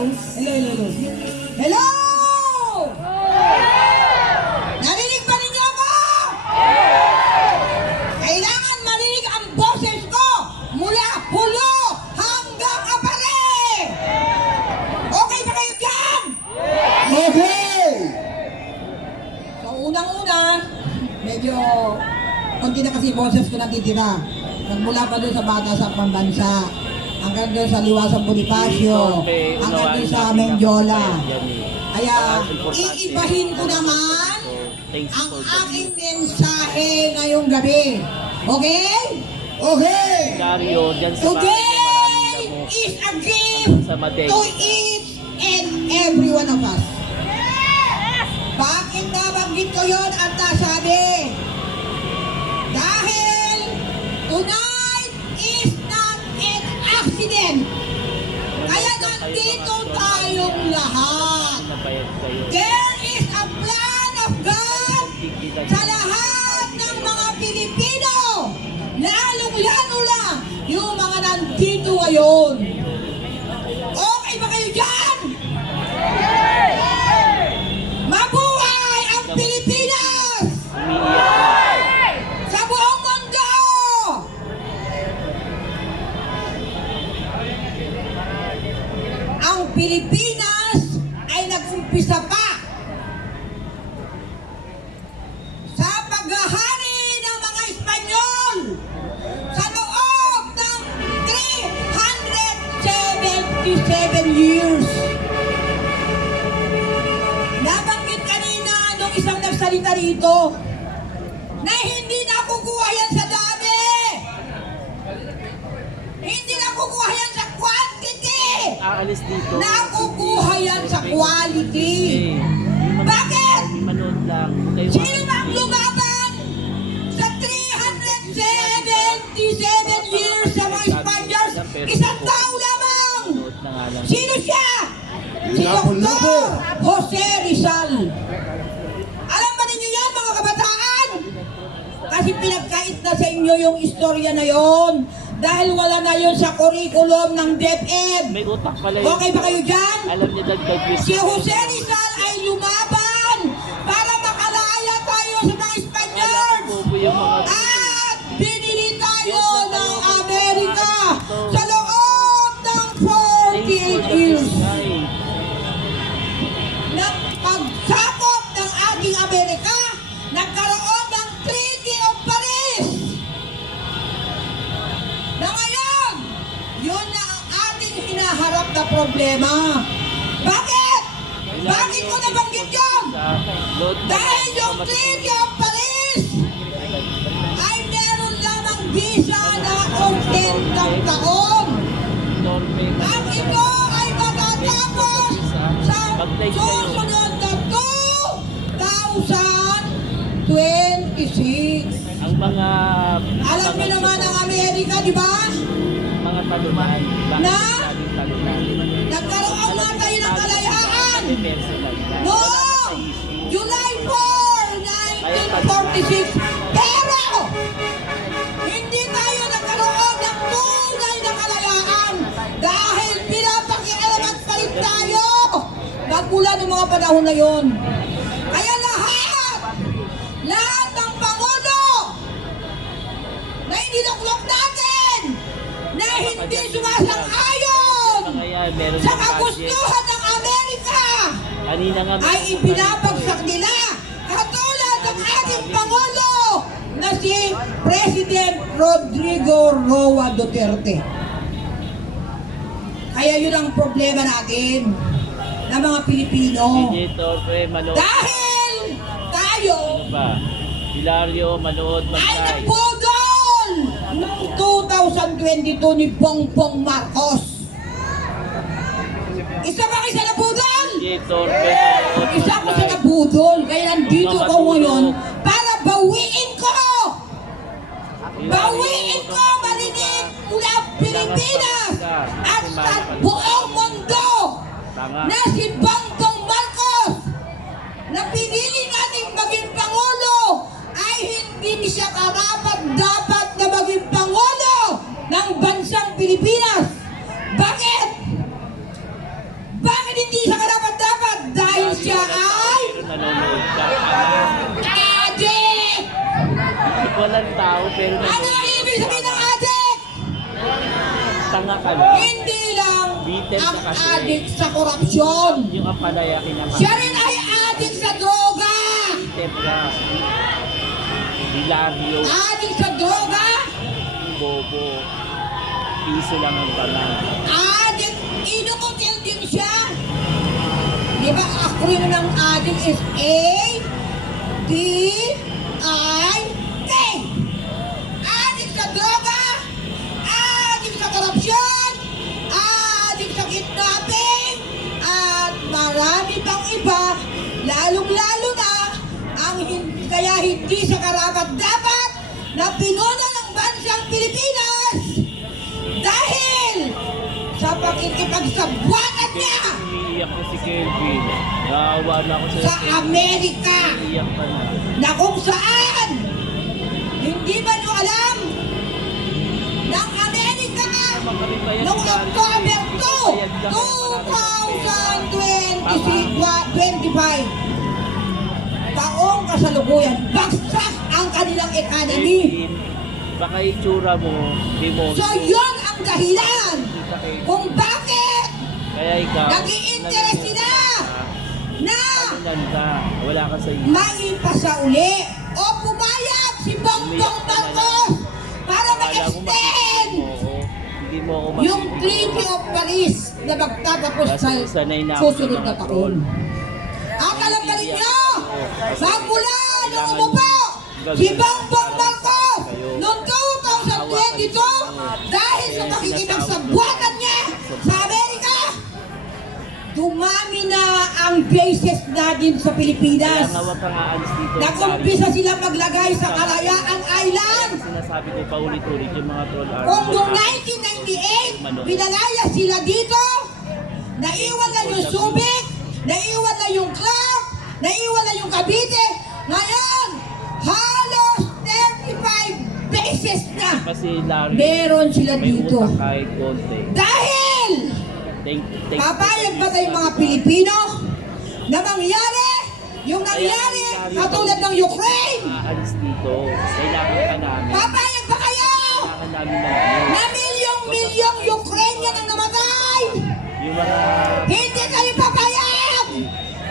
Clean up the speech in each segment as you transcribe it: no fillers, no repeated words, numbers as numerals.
Hello, hello, hello. Hello! Narinig ba ninyo ako? Kailangan marinig ang boses ko mula hulo hanggang apare! Okay ba kayo dyan? Okay! So, unang-una, medyo konti na kasi boses ko natitira. Nagmula pa doon sa bata sa pambansa, hanggang doon sa Liwasang Bonifacio, hanggang doon sa Mendiola. Kaya, iibahin ko naman ang aking mensahe ngayong gabi. Okay? Okay! Today is a gift to each and every one of us. Bakit nabanggit ko yun at nasabi? Dahil tonight is not an accident. Kaya nandito tayong lahat. There is a plan of God sa lahat ng mga Pilipino. Lalong-lalo na yung mga nandito ngayon. Okay ba kayo dyan? Mabuhay ang Pilipinas! Sa buong mundo! Ang Pilipinas ay nag-umpisa pa sa paghahari ng mga Espanyol sa loob ng 377 years. Nabanggit kanina nung isang nagsalita rito na hindi nakukuha yan sa dami. Hindi nakukuha yan sa quantity. Aalis dito. Nakukuha yan sa quality. Bakit? Manood lang. Sino bang lumaban sa 377 years sa mga Spaniards? Isang tao lamang. Sino siya? Si Dr. Jose Rizal. Alam ba ninyo yan, mga kabataan? Kasi pinagkait na sa inyo yung istorya na yon. Dahil wala na yun sa curriculum ng DepEd. May utak pala yun. Okay ba kayo dyan? Alam niya dagdag yun. Si Jose Rizal ay lumaban para makalaya tayo sa mga Spaniards. Bobo yung mga... At binili tayo ng Amerika sa loob ng 48 years. Nagpagsakop ng ating Amerika, nagkaroon ng Treaty of Paris. Na ngayon, yun na ang ating hinaharap na problema. Bakit? Bakit ko nabanggit yun? Dahil yung Treaty of Paris ay meron lamang visa na 80 taon. At ito ay matatapos sa susunod na 2026. Ang mga... Alam niyo naman ang Amerika, di ba? Mga talunan. Na? Nagkaroon nga tayo ng kalayaan. Noong July 4, 1946. Pero, hindi tayo nagkaroon ng tunay na kalayaan dahil pinapakialaman pa rin tayo. Magmula ng mga panahon na yon. Kaya lahat ng Pangulo na iniluklok natin na hindi sumasang-ayon sa kagustuhan ng Amerika ay ipinapagsak nila katulad ng ating Pangulo na si President Rodrigo Roa Duterte. Kaya yun ang problema natin ng mga Pilipino. Dahil tayo Hilario, manood, ay mag-like. nagpudol noong 2022 ni Bongbong Marcos. Isa ba kayo sa nabudol? Isa ko sa nabudol. Kaya nandito ko ngayon para bawiin ko. Bawiin ko marinig mula Pilipinas at sa buong mundo na si Bongbong Marcos na pinili natin maging Pangulo ay hindi siya karapat-dapat na maging Pangulo ng bansang Pilipinas. Bakit? Walang tao, pero Ano ang ibig sabihin ng adik? tanga ka lang. Hindi lang Bitter ang ka kasi. adik sa korupsyon. Yung ang palaya kinakain. Siya rin ay adik sa droga. Step ka. Hilario, Adik sa droga. bobo. Piso lang ang tangan. Adik, inukutil din siya. Di ba acronym ng adik is A-D-I-K. Adik sa droga. Adik sa korupsyon. Adik sa kidnapping. At marami pang iba. Lalong-lalo na ang kaya hindi siya karapat-dapat na pinuno ng bansang Pilipinas dahil sa pakikipagsabwatan niya Umiiyak ko si Kelvin. Naawa na ako sa Amerika Umiiyak ka na. na kung saan hindi ba nyo alam ng Amerika noong October 2, 2025 taong kasalukuyan, bagsak ang kanilang economy. Kelvin, baka itsura mo, demonyo. So yon ang dahilan Kita kayo. kung bakit Kaya ikaw, nag-i-interest sila na Nan ka, wala ka sa iyo. maipasa uli o pumayag si Bongbong Marcos para ma-extend Hindi mo ako yung Treaty of Paris na magtatapos sa susunod na taon. At alam ba ninyo, magmula nung umupo si Bongbong Marcos noong 2022 dahil sa pakikipagsabwatan niya sa Amerika, dumami na ang bases natin sa Kaya Pilipinas. nga huwag kang aalis dito. Nag-umpisa sila maglagay sa Kalayaan Island. Sinasabi ko paulit-ulit yung mga troll Kung noong army. 1998, pinalaya sila dito, naiwan na yung Subic, naiwan na yung Clark, naiwan na yung Cavite. Ngayon, halos 35 beses na Kasi Larry, meron sila may dito. utang kahit konti. Dahil Thank papayag ba tayong mga Pilipino na mangyari yung nangyari katulad ng Ukraine? Aalis dito. Kailangan ka namin. Papayag ba kayo Kailangan namin ng ano, na milyong-milyong Ukrainian ang namatay? yung mga Hindi kayo papayag!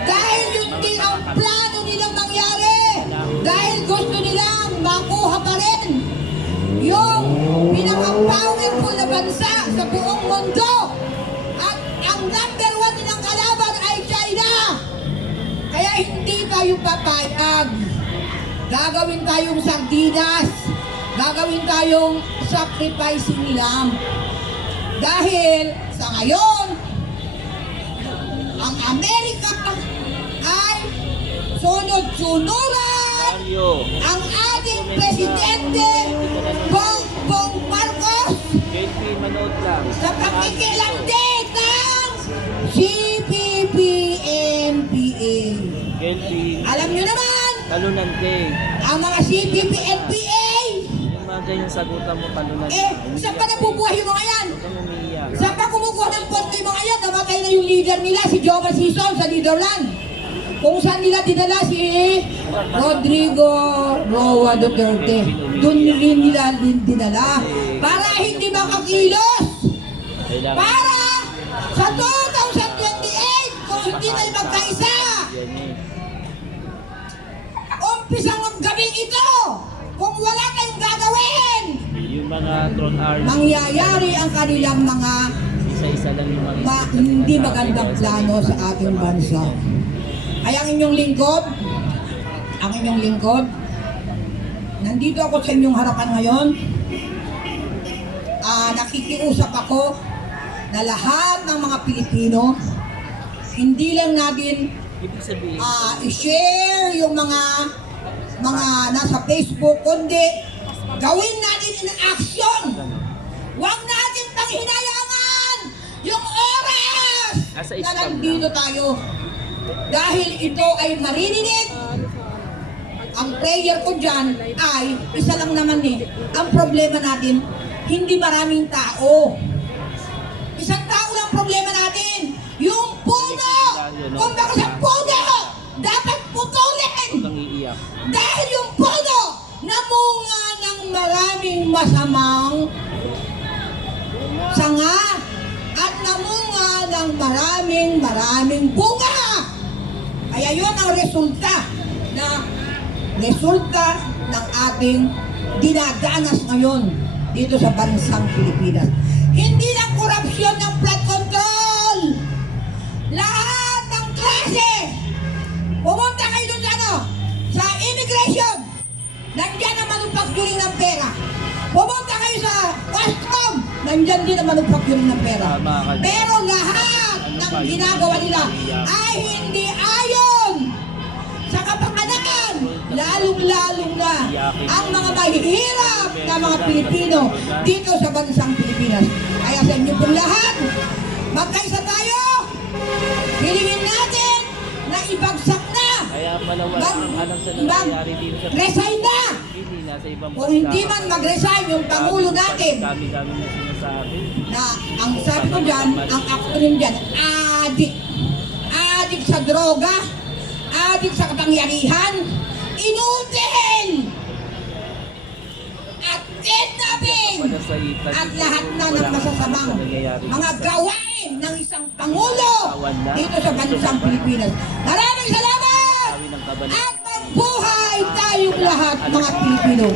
Dahil yun din ang plano nilang mangyari. Dahil gusto nilang makuha pa rin yung pinaka-powerful na bansa sa buong mundo. At ang number 1 nilang kalaban ay China. Kaya hindi tayo papayag. Gagawin tayong sardinas. Gagawin tayong sacrificing lamb. Dahil sa ngayon, ang Amerika ay sunod-sunuran Mario. ang ating presidente Bongbong Marcos Kelvin, manood lang. sa pakikilangde ng CPP-NPA. Kelvin, Alam nyo naman, talunan ka eh. ang mga CPP-NPA, Yung mga ganyang sagutan mo, talunan ka. saan pa nabubuhay yung mga yan? Huwag kang umiiyak. Saan pa kumukuha ng pondo yung mga yan? Namatay na yung leader nila, si Jova Sison sa Netherlands. Kung saan nila dinala si Rodrigo Roa Duterte. Doon rin nila dinala. Para hindi makakilos. Kailangan. Para sa 2028, kung hindi tayo magkaisa, Yan eh. umpisang ang gabing ito. Kung wala tayong gagawin, Yung mga troll army. mangyayari ang kanilang mga Isa-isa lang yung mga hindi magandang plano sa ating bansa. Ay ang inyong lingkod, nandito ako sa inyong harapan ngayon. Nakikiusap ako na lahat ng mga Pilipino, hindi lang natin Ibig sabihin, i-share yung mga nasa Facebook, kundi gawin natin in action. Huwag natin panghinayangan yung oras Nasa na Islam nandito tayo. Dahil ito ay maririnig. Ang prayer ko dyan ay isa lang naman eh. Ang problema natin, hindi maraming tao. Isang tao lang problema natin. Yung puno! Kung baka sa puno, dapat putulin! huwag kang iiyak. Dahil yung puno namunga masamang sanga at namunga ng maraming bunga. Kaya yun ang resulta ng ating dinadanas ngayon dito sa bansang Pilipinas. Hindi lang korupsyon ng flood control. Lahat ng klase. Pumunta kayo doon sa sa immigration. Nandiyan ang manufacturing ng pera. Pumunta kayo sa Westcom. Nandiyan din ang manufacturing ng pera. Pero lahat ng ginagawa nila ay hindi ayon sa kapakanan, lalong-lalong na ang mga mahihirap na mga Pilipino dito sa bansang Pilipinas. Kaya sa inyo pong lahat, magkaisa tayo, hilingin natin na ibagsak na, Kaya pala walang alam sa nangyayari dito sa resign na. Hindi, nasa ibang Kung hindi man mag-resign yung Pangulo natin, Dami-dami na sinasabi. na ang sabi ko dyan, ang acronym dyan, adik. Adik sa droga, adik sa kapangyarihan, inutil! At kidnapping! Panasaitan. At lahat na ng Wala kang masasamang alam sa nangyayari. mga gawain ng isang Pangulo dito sa bansang Pilipinas. Maraming salamat! Sabi ng kabalit. At magbuhay tayong lahat mga Pilipino.